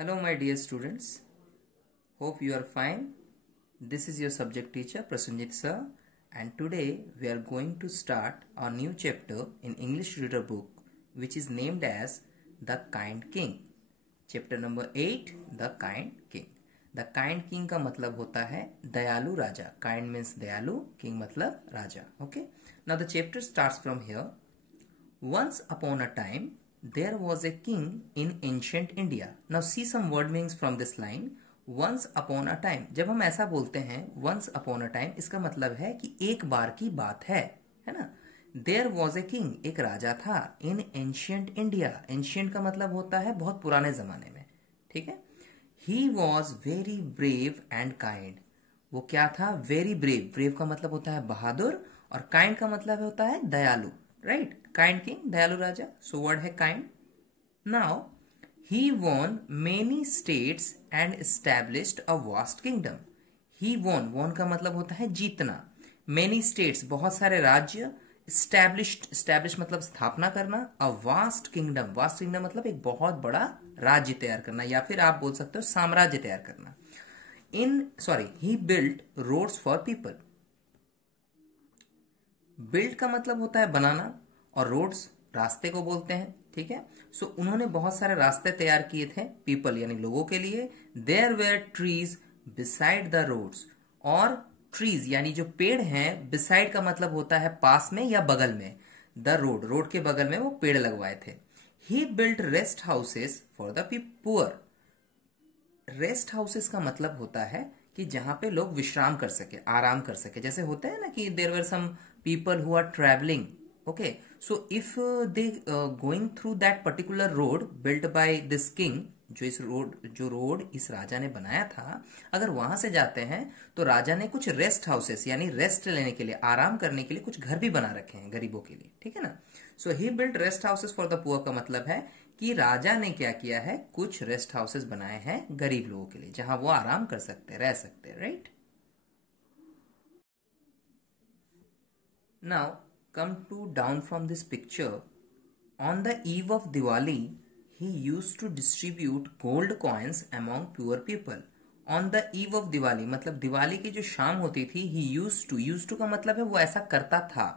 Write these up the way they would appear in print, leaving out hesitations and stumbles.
Hello my dear students, hope you are fine. This is your subject teacher Prasenjit sir, and today we are going to start a new chapter in English reader book which is named as The Kind King. Chapter number 8, The Kind King. The Kind King का मतलब होता है दयालु राजा. Kind means दयालु, king मतलब राजा. Okay. Now the chapter starts from here. Once upon a time there was a king in ancient India. Now see some word meanings from this line. Once upon a time. जब हम ऐसा बोलते हैं once upon a time, इसका मतलब है कि एक बार की बात है ना. There was a king, एक राजा था in ancient India. Ancient का मतलब होता है बहुत पुराने जमाने में. ठीक है. He was very brave and kind. वो क्या था? Very brave. Brave का मतलब होता है बहादुर और kind का मतलब होता है दयालु. Right? Kind king, दयालु राजा. So word है kind. Now he won many states and established a vast kingdom. He won का मतलब होता है जीतना. Many states, बहुत सारे राज्य. Established मतलब स्थापना करना. A vast kingdom मतलब एक बहुत बड़ा राज्य तैयार करना, या फिर आप बोल सकते हो साम्राज्य तैयार करना. He built roads for people. Build का मतलब होता है बनाना और रोड्स रास्ते को बोलते हैं. ठीक है. सो उन्होंने बहुत सारे रास्ते तैयार किए थे पीपल यानी लोगों के लिए. There were trees beside the roads. और ट्रीज यानी जो पेड़ हैं, बिसाइड का मतलब होता है पास में या बगल में. द रोड के बगल में वो पेड़ लगवाए थे. He built rest houses for the poor. Rest houses का मतलब होता है कि जहां पे लोग विश्राम कर सके, आराम कर सके. जैसे होते हैं ना कि there were some people who are travelling. Okay. So if they going through that particular road built by this king, जो रोड इस राजा ने बनाया था, अगर वहां से जाते हैं तो राजा ने कुछ रेस्ट हाउसेस यानी रेस्ट लेने के लिए, आराम करने के लिए कुछ घर भी बना रखे हैं गरीबों के लिए. ठीक है ना. So he built rest houses for the poor का मतलब है कि राजा ने क्या किया है, कुछ रेस्ट हाउसेस बनाए हैं गरीब लोगों के लिए जहां वो आराम कर सकते, रह सकते. Right. Now come to down from this picture. On the eve of Diwali, he used to distribute gold coins among poor people. On the eve of Diwali मतलब दिवाली की जो शाम होती थी, he used to का मतलब है वो ऐसा करता था.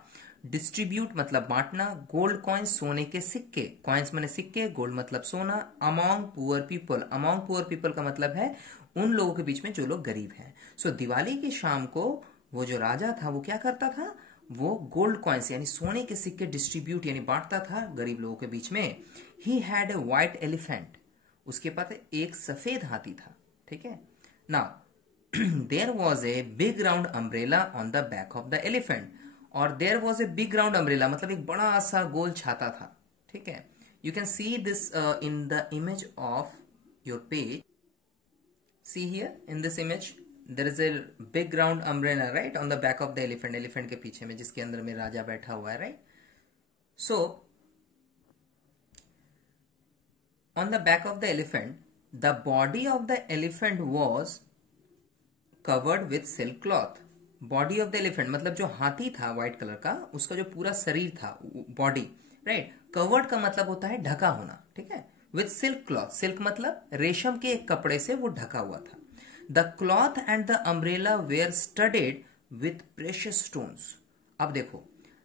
डिस्ट्रीब्यूट मतलब बांटना. गोल्ड कॉइन्स सोने के सिक्के. कॉइन्स माने सिक्के, गोल्ड मतलब सोना. Among poor people. Among poor people का मतलब है उन लोगों के बीच में जो लोग गरीब हैं. सो दिवाली की शाम को वो जो राजा था वो क्या करता था, वो गोल्ड कॉइन्स यानी सोने के सिक्के डिस्ट्रीब्यूट यानी बांटता था गरीब लोगों के बीच में. He had a white elephant. उसके पास एक सफेद हाथी था. ठीक है. Now there was a big round umbrella on the back of the elephant. और there was a big round umbrella मतलब एक बड़ा सा गोल छाता था. ठीक है. You can see this in the image of your page. See here in this image there is a big round umbrella right on the back of the elephant के पीछे में, जिसके अंदर में राजा बैठा हुआ है. right. So on the back of the elephant, the body of the elephant was covered with silk cloth. body of the elephant मतलब जो हाथी था व्हाइट कलर का, उसका जो पूरा शरीर था, बॉडी. राइट. कवर्ड का मतलब होता है ढका होना. ठीक है. With silk cloth. सिल्क मतलब रेशम के एक कपड़े से वो ढका हुआ था. The cloth and the umbrella were studded with precious stones. अब देखो,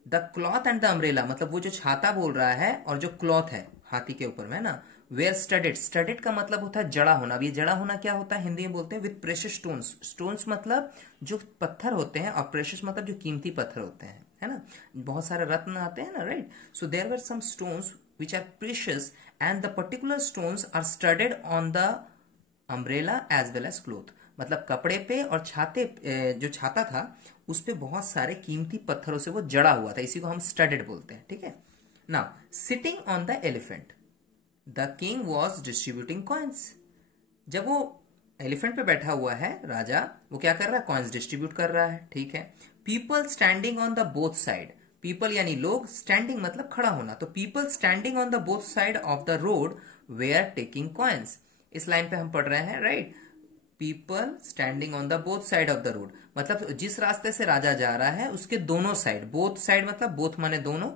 the cloth and the umbrella मतलब वो जो छाता बोल रहा है और जो क्लॉथ है हाथी के ऊपर में ना, were studded. studded का मतलब होता है जड़ा होना. अब ये जड़ा होना क्या होता है, हिंदी में बोलते हैं with precious stones. stones मतलब जो पत्थर होते हैं और precious मतलब जो कीमती पत्थर होते हैं, है ना. बहुत सारे रत्न आते हैं ना. Right. So there were some stones which are precious and the particular stones are studded on the umbrella as well as cloth. मतलब कपड़े पे और छाते, जो छाता था उस पे बहुत सारे कीमती पत्थरों से वो जड़ा हुआ था. इसी को हम स्टडेड बोलते हैं. ठीक है. Now sitting on the elephant the king was distributing coins. जब वो एलिफेंट पे बैठा हुआ है राजा, वो क्या कर रहा है, कॉइन्स डिस्ट्रीब्यूट कर रहा है. ठीक है. People standing on the both side. People यानी लोग, स्टैंडिंग मतलब खड़ा होना. तो people standing on the both side of the road were taking coins. इस लाइन पे हम पढ़ रहे हैं. Right. People standing on the both side of the road मतलब जिस रास्ते से राजा जा रहा है उसके दोनों साइड. बोथ साइड मतलब बोथ माने दोनों.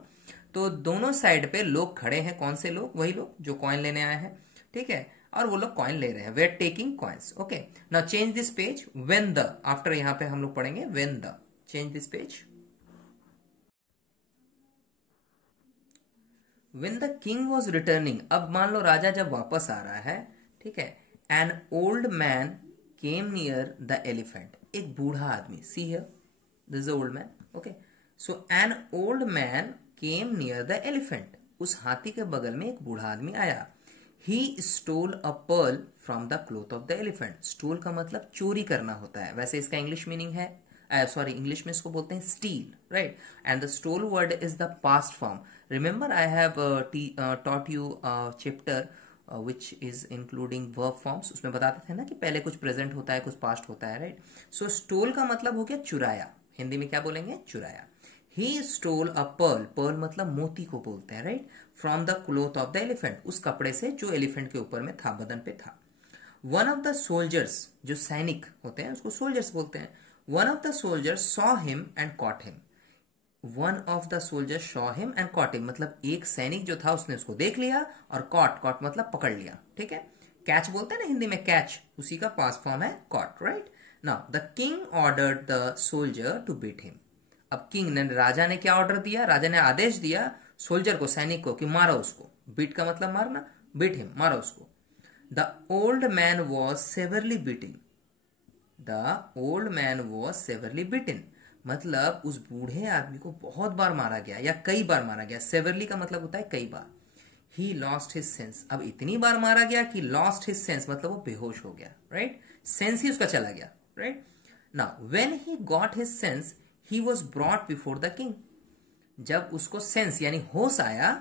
तो दोनों साइड पे लोग खड़े हैं. कौन से लोग? वही लोग जो कॉइन लेने आए हैं. ठीक है. और वो लोग कॉइन ले रहे हैं, they are taking coins. Okay, now change this page, when the, after यहां पे हम लोग पढ़ेंगे when the, change this page. When the king was returning, अब मान लो राजा जब वापस आ रहा है, ठीक है, an old man came near the elephant, एक बूढ़ा आदमी, see here this is old man. Okay, so an old man came near the elephant, उस हाथी के बगल में एक बूढ़ा आदमी आया। He stole a pearl from the cloth of the elephant, stole का मतलब चोरी करना होता है, वैसे इसका इंग्लिश मीनिंग है, सॉरी इंग्लिश में इसको बोलते हैं steal, right, and the stall word is the past form. Remember I have taught you chapter which is including verb forms, उसमें बताते थे ना कि पहले कुछ प्रेजेंट होता है कुछ पास्ट होता है, राइट। सो स्टोल का मतलब हो गया चुराया, हिंदी में क्या बोलेंगे, चुराया। He stole a pearl, pearl मतलब मोती को बोलते हैं, right, from the cloth of the elephant, उस कपड़े से जो एलिफेंट के ऊपर में था, बदन पे था। वन ऑफ द सोल्जर्स, जो सैनिक होते हैं उसको सोल्जर्स बोलते हैं, one of the soldiers saw him and cot him, one of the soldier Shaw him and cot him, मतलब एक सैनिक जो था उसने उसको देख लिया, और कॉट, कॉट मतलब पकड़ लिया, ठीक है, कैच बोलते हैं ना हिंदी में, कैच, उसी का पास्ट फॉर्म है caught, right. Now the king ordered the soldier to beat him, अब किंग ने, राजा ने क्या ऑर्डर दिया, राजा ने आदेश दिया सोल्जर को, सैनिक को, कि मारो उसको, बीट का मतलब मारना, बीट हिम, मारो उसको। The old man was severely beating, the old man was severely beaten, मतलब उस बूढ़े आदमी को बहुत बार मारा गया या कई बार मारा गया, सेवरली का मतलब होता है कई बार। ही लॉस्ट हिज सेंस, अब इतनी बार मारा गया कि लॉस्ट हिज सेंस मतलब वो बेहोश हो गया, राइट, सेंस ही उसका चला गया, right. Now when he got his sense he was brought before the king, जब उसको सेंस यानी होश आया,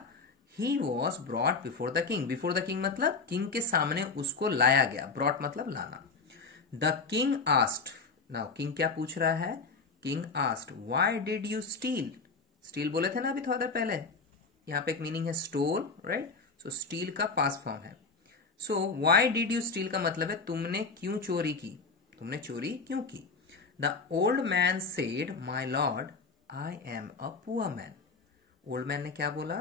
he was brought before the king, before the king मतलब किंग के सामने उसको लाया गया, ब्रॉट मतलब लाना। The king asked, now king क्या पूछ रहा है, king asked why did you steel, steel बोले थे ना अभी थोड़ा देर पहले, यहाँ पे एक मीनिंग है स्टोल, राइट, सो स्टील का पास्ट फॉर्म है। So why did you steel का मतलब है तुमने क्यों चोरी की, तुमने चोरी क्यों की। The old man said my lord I am a poor man, old man ने क्या बोला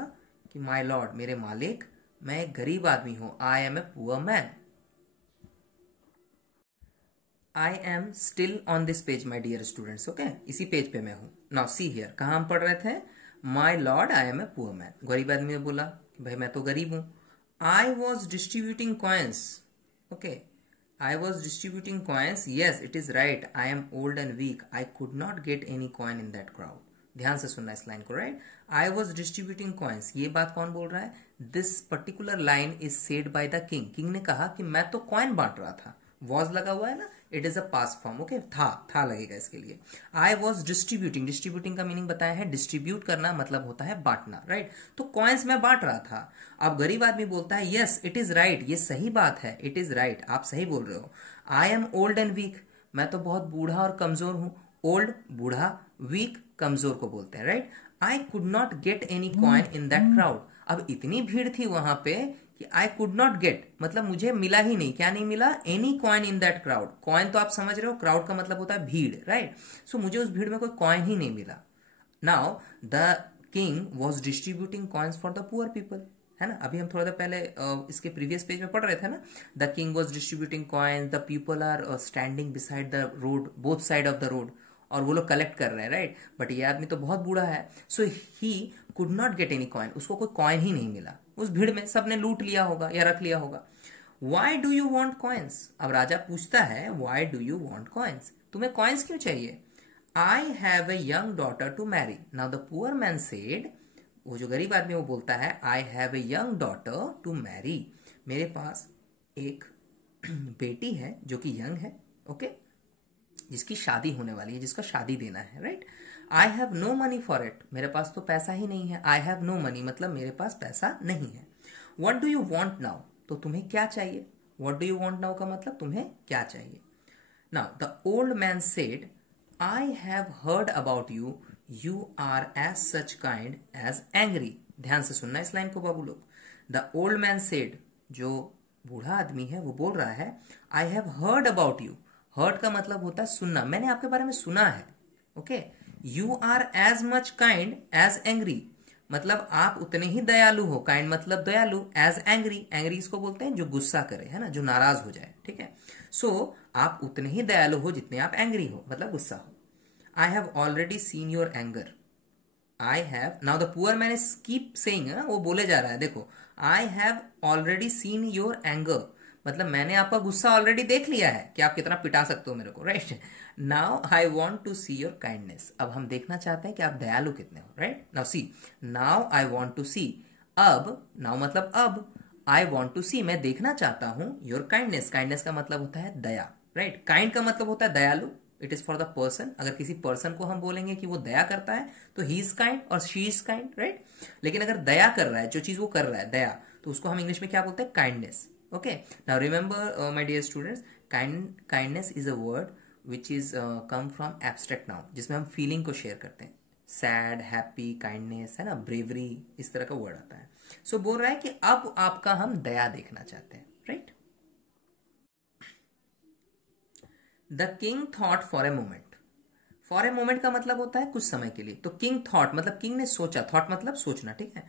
कि माई लॉर्ड, मेरे मालिक, मैं एक गरीब आदमी हूं, I am a poor man. I am still on this page my dear students, okay, इसी पेज पे मैं हूं। नाउ सी हियर, कहां हम पढ़ रहे थे, my lord I am a poor man, गरीब आदमी ने बोला कि भाई मैं तो गरीब हूं। I was distributing coins, okay, I was distributing coins. Yes, it is right. I am old and weak. I could not get any coin in that crowd. ध्यान से सुनना इस लाइन को, right. I was distributing coins. ये बात कौन बोल रहा है, This particular line is said by the king. King ने कहा कि मैं तो कॉइन बांट रहा था, वॉज लगा हुआ है ना, it is a past form, okay, था लगेगा इसके लिए। आई वॉज डिस्ट्रीब्यूटिंग, डिस्ट्रीब्यूटिंग का मीनिंग बताया है, डिस्ट्रीब्यूट करना मतलब होता है बांटना, राइट, तो कॉइन्स में बांट रहा था। अब गरीब आदमी बोलता है यस इट इज राइट, ये सही बात है, इट इज राइट, आप सही बोल रहे हो। I am old and weak, मैं तो बहुत बूढ़ा और कमजोर हूं, ओल्ड बूढ़ा, वीक कमजोर को बोलते हैं, right. I could not get any coin in that crowd, अब इतनी भीड़ थी वहां पे कि आई कुड नॉट गेट मतलब मुझे मिला ही नहीं, क्या नहीं मिला, any coin in that crowd, coin तो आप समझ रहे हो, क्राउड का मतलब होता है भीड़, राइट, सो मुझे उस भीड़ में कोई कॉइन ही नहीं मिला। Now the king was distributing coins for the poor people, है ना, अभी हम थोड़ा देर पहले इसके प्रीवियस पेज में पढ़ रहे थे ना, the king was distributing coins, the people are standing beside the road, both side of the road, और वो लोग कलेक्ट कर रहे हैं, राइट, बट ये आदमी तो बहुत बूढ़ा है, so he could not get any coin, उसको कोई कॉइन ही नहीं मिला, उस भीड़ में सबने लूट लिया होगा या रख लिया होगा। Why do you want coins, अब राजा पूछता है why do you want coins, तुम्हें कॉइन्स क्यों चाहिए। I have a young daughter to marry, now the poor man said, वो जो गरीब आदमी वो बोलता है I have a young daughter to marry, मेरे पास एक बेटी है जो कि यंग है, ओके, जिसकी शादी होने वाली है, जिसका शादी देना है, right. I have no money for it, मेरे पास तो पैसा ही नहीं है, आई हैव नो मनी मतलब मेरे पास पैसा नहीं है। What do you want now, तो तुम्हें क्या चाहिए, what do you want now का मतलब तुम्हें क्या चाहिए। Now the old man said I have heard about you, you are as such kind as angry, ध्यान से सुनना इस लाइन को बाबू लोग। द ओल्ड मैन सेड, जो बूढ़ा आदमी है वो बोल रहा है I have heard about you, heard का मतलब होता है सुनना, मैंने आपके बारे में सुना है, okay. You are as much kind as angry, मतलब आप उतने ही दयालु हो, काइंड मतलब दयालु, एज एंग्री, एंग्री इसको बोलते हैं जो गुस्सा करे, है ना, जो नाराज हो जाए, ठीक है। सो आप उतने ही दयालु हो जितने आप एंग्री हो, मतलब गुस्सा हो। I have already seen your anger, I have, now the poor man is keep saying, वो बोले जा रहा है, देखो, I have already seen your anger, मतलब मैंने आपका गुस्सा ऑलरेडी देख लिया है कि आप कितना पिटा सकते हो मेरे को, right. Now I want to see your kindness, अब हम देखना चाहते हैं कि आप दयालु कितने हो, right. Now see, now I want to see, अब, नाउ मतलब अब, आई वॉन्ट टू सी मैं देखना चाहता हूं योर काइंडनेस, काइंडनेस का मतलब होता है दया, राइट। काइंड का मतलब होता है दयालु, it is for the person, अगर किसी पर्सन को हम बोलेंगे कि वो दया करता है तो ही इज काइंड और शी इज काइंड, राइट। लेकिन अगर दया कर रहा है, जो चीज वो कर रहा है दया, तो उसको हम इंग्लिश में क्या बोलते हैं, kindness, okay. Now remember my dear students, kindness is a word which is come from abstract noun, जिसमें हम फीलिंग को शेयर करते हैं, सैड, हैप्पी, काइंडनेस, है ना, ब्रेवरी, इस तरह का वर्ड आता है। सो बोल रहा है कि अब आपका हम दया देखना चाहते हैं, right. The king thought for a moment, for a moment का मतलब होता है कुछ समय के लिए, तो किंग थॉट मतलब किंग ने सोचा, थॉट मतलब सोचना, ठीक है।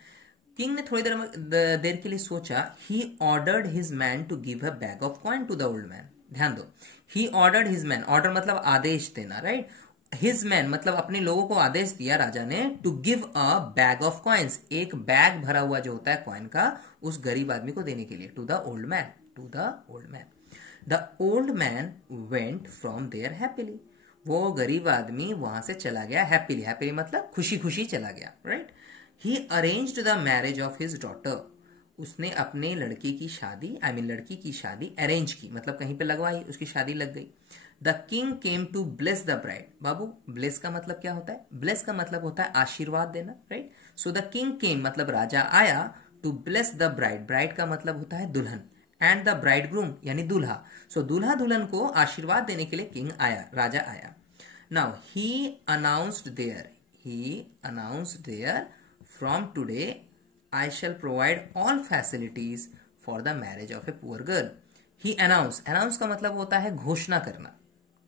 किंग ने थोड़ी देर के लिए सोचा, he ordered his man to give a bag of coin to the old man, ध्यान दो, he ordered his man, order मतलब आदेश देना, राइट। हिज मैन मतलब अपने लोगों को आदेश दिया राजा ने, to give a bag of coins, एक बैग भरा हुआ जो होता है कॉइन का, उस गरीब आदमी को देने के लिए, to the old man, to the old man. The old man went from there happily, वो गरीब आदमी वहां से चला गया हैप्पीली, हैप्पीली मतलब खुशी खुशी चला गया, right. He arranged the marriage of his daughter, उसने अपने लड़के की शादी, आई मीन लड़की की शादी अरेंज की, मतलब कहीं पे लगवाई, उसकी शादी लग गई। The king came to bless the bride, बाबू ब्लेस का मतलब क्या होता है, ब्लेस का मतलब होता है आशीर्वाद देना, right. So the king came मतलब राजा आया, to bless the bride, bride का मतलब होता है दुल्हन, एंड द ब्राइड ग्रूम यानी दूल्हा, सो दूल्हा दुल्हन को आशीर्वाद देने के लिए किंग आया, राजा आया। Now he announced there from today I shall provide all facilities for the marriage of a poor girl. He announce का मतलब होता है घोषणा करना,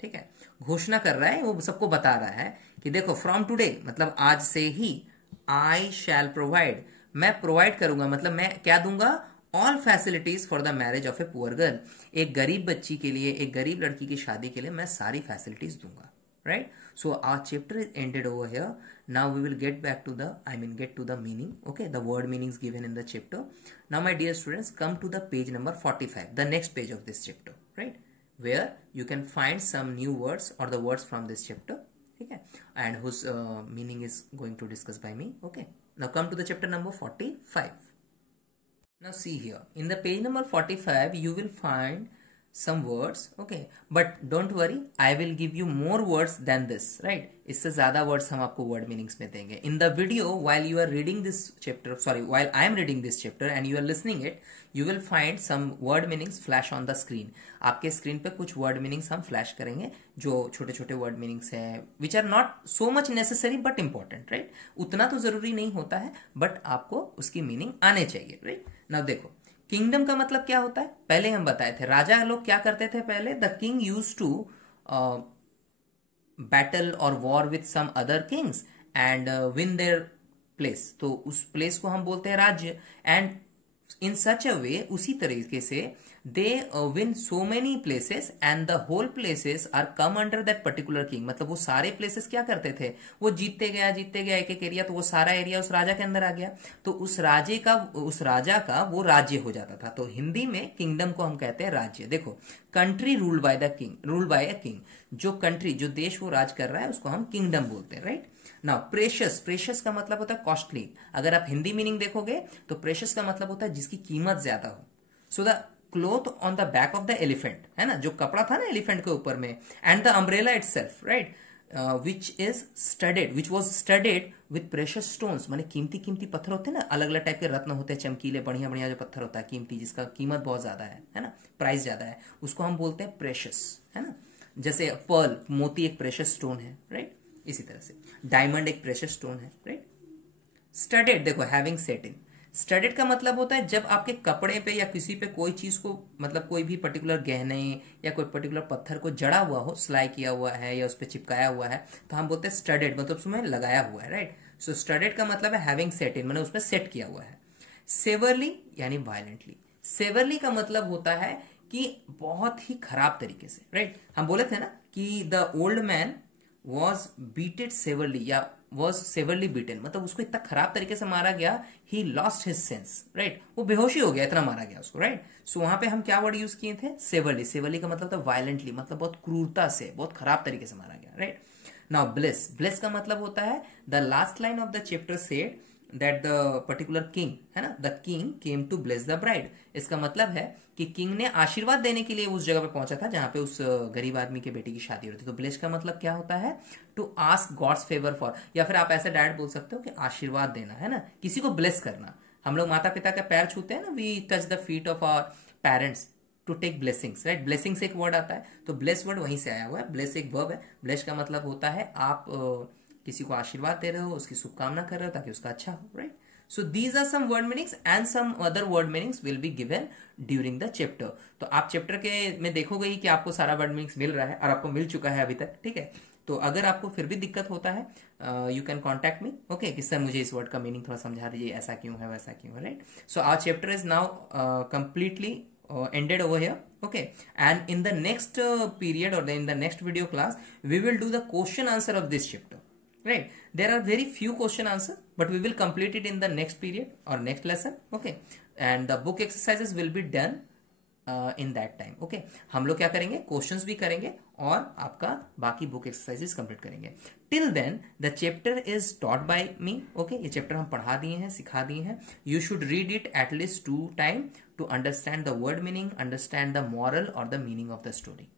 ठीक है, घोषणा कर रहा है, वो सबको बता रहा है कि देखो, फ्रॉम टुडे मतलब आज से ही, आई शैल प्रोवाइड मैं प्रोवाइड करूंगा, मतलब मैं क्या दूंगा, all facilities for the marriage of a poor girl, एक गरीब बच्ची के लिए, एक गरीब लड़की की शादी के लिए मैं सारी फैसिलिटीज दूंगा, right. So our chapter is ended over here, now we will get back to the get to the meaning, okay, the word meanings given in the chapter. Now my dear students, come to the page number 45, the next page of this chapter, right, where you can find some new words or the words from this chapter, okay, and whose meaning is going to discuss by me, okay. Now come to the chapter number 45. Now see here, in the page number 45 you will find some words, okay, but don't worry, I will give you more words than this, right, इससे ज्यादा words हम आपको word meanings में देंगे in the video. while you are reading this chapter, sorry, while I am reading this chapter and you are listening it, you will find some word meanings flash on the screen, आपके screen पे कुछ word meanings हम flash करेंगे, जो छोटे छोटे word meanings हैं, which are not so much necessary but important, right, उतना तो जरूरी नहीं होता है, बट आपको उसकी मीनिंग आने चाहिए, राइट। नाउ देखो, किंगडम का मतलब क्या होता है, पहले हम बताए थे, राजा लोग क्या करते थे पहले, the king use to battle और war with some other kings and win their place, तो उस प्लेस को हम बोलते हैं राज्य, एंड इन सच अ वे, उसी तरीके से they win so many places and the whole places are come under that particular king, मतलब वो सारे प्लेसेस क्या करते थे, वो जीतते गया एक एक एरिया, तो वो सारा एरिया उस राजा के अंदर आ गया, तो उस राजा का वो राज्य हो जाता था। तो हिंदी में किंगडम को हम कहते हैं राज्य। देखो, country ruled by a king, जो कंट्री, जो देश वो राज कर रहा है उसको हम किंगडम बोलते हैं, राइट। नाउ प्रेशियस का मतलब होता है कॉस्टली, अगर आप हिंदी मीनिंग देखोगे तो प्रेशियस का मतलब होता है जिसकी कीमत ज्यादा हो। So the cloth on the back of the elephant, है ना, जो कपड़ा था ना एलिफेंट के ऊपर में, and the umbrella itself, right, which was studded with precious stones, माने कीमती पत्थर होते हैं ना, अलग अलग टाइप के रत्न होते हैं, चमकीले बढ़िया जो पत्थर होता है कीमती, जिसका कीमत बहुत ज्यादा है ना, प्राइस ज्यादा है, उसको हम बोलते हैं प्रेशियस, है ना। जैसे पर्ल, मोती एक प्रेशियस स्टोन है, राइट, इसी तरह से डायमंड एक प्रेशियस स्टोन है, राइट। स्टडेड, देखो, हैविंग सेट इन, स्टडेड का मतलब होता है जब आपके कपड़े पे या किसी पे कोई चीज को, मतलब कोई भी पर्टिकुलर गहने या कोई पर्टिकुलर पत्थर को जड़ा हुआ हो, सिलाई किया हुआ है या उस पर चिपकाया हुआ है, तो हम बोलते हैं स्टडेड, मतलब उसमें लगाया हुआ है, राइट। सो स्टडेड का मतलब है हैविंग सेट इन, मैंने उसमें सेट किया हुआ है। सेवरली यानी वायलेंटली। सेवरली का मतलब होता है कि बहुत ही खराब तरीके से, राइट। हम बोले थे ना कि the old man was beated severely या वॉज सेवरली बीटेन, मतलब उसको इतना खराब तरीके से मारा गया, he lost his sense, right, वो बेहोशी हो गया, इतना मारा गया उसको, राइट। सो वहां पे हम क्या वर्ड यूज किए थे, सेवरली। सेवरली का मतलब था वायलेंटली, मतलब बहुत क्रूरता से, बहुत खराब तरीके से मारा गया, राइट। Now bless. ब्लेस का मतलब होता है the last line of the chapter said that the particular king, है ना, the king came to bless the bride. इसका मतलब है कि किंग ने आशीर्वाद देने के लिए उस जगह पे पहुंचा था जहां पे उस गरीब आदमी के बेटी की शादी हो रही थी। तो ब्लेस का मतलब क्या होता है, to ask God's favour for, या फिर आप ऐसे डायरेक्ट बोल सकते हो कि आशीर्वाद देना, है ना, किसी को ब्लेस करना। हम लोग माता पिता का पैर छूते हैं ना, we touch the feet of our parents to take blessings, right. Blessings एक वर्ड आता है, तो ब्लेस वर्ड वहीं से आया हुआ है। ब्लेस एक वर्ब है। ब्लेस का मतलब होता है आप किसी को आशीर्वाद दे रहे हो, उसकी शुभकामना कर रहे हो ताकि उसका अच्छा हो, right. So these are some word meanings and some other word meanings will be given during the chapter. तो आप चैप्टर के में देखोगे ही कि आपको सारा वर्ड मीनिंग्स मिल रहा है और आपको मिल चुका है अभी तक, ठीक है। तो अगर आपको फिर भी दिक्कत होता है, you can contact me, okay, कि सर मुझे इस वर्ड का मीनिंग थोड़ा समझा दीजिए, ऐसा क्यों है वैसा क्यों है, right. So our chapter is now completely ended over here, okay, and in the next period or in the next video class we will do the question answer of this chapter, right. There are very few question answer but we will complete it in the next period or next lesson, okay, and the book exercises will be done in that time, okay. हम लोग क्या करेंगे, questions भी करेंगे और आपका बाकी book exercises complete करेंगे। Till then the chapter is taught by me, okay. ये चैप्टर हम पढ़ा दिए हैं, सिखा दिए हैं। You should read it at least 2 time to understand the word meaning, understand the moral और the meaning of the story,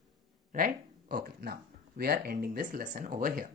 right. Okay, now we are ending this lesson over here.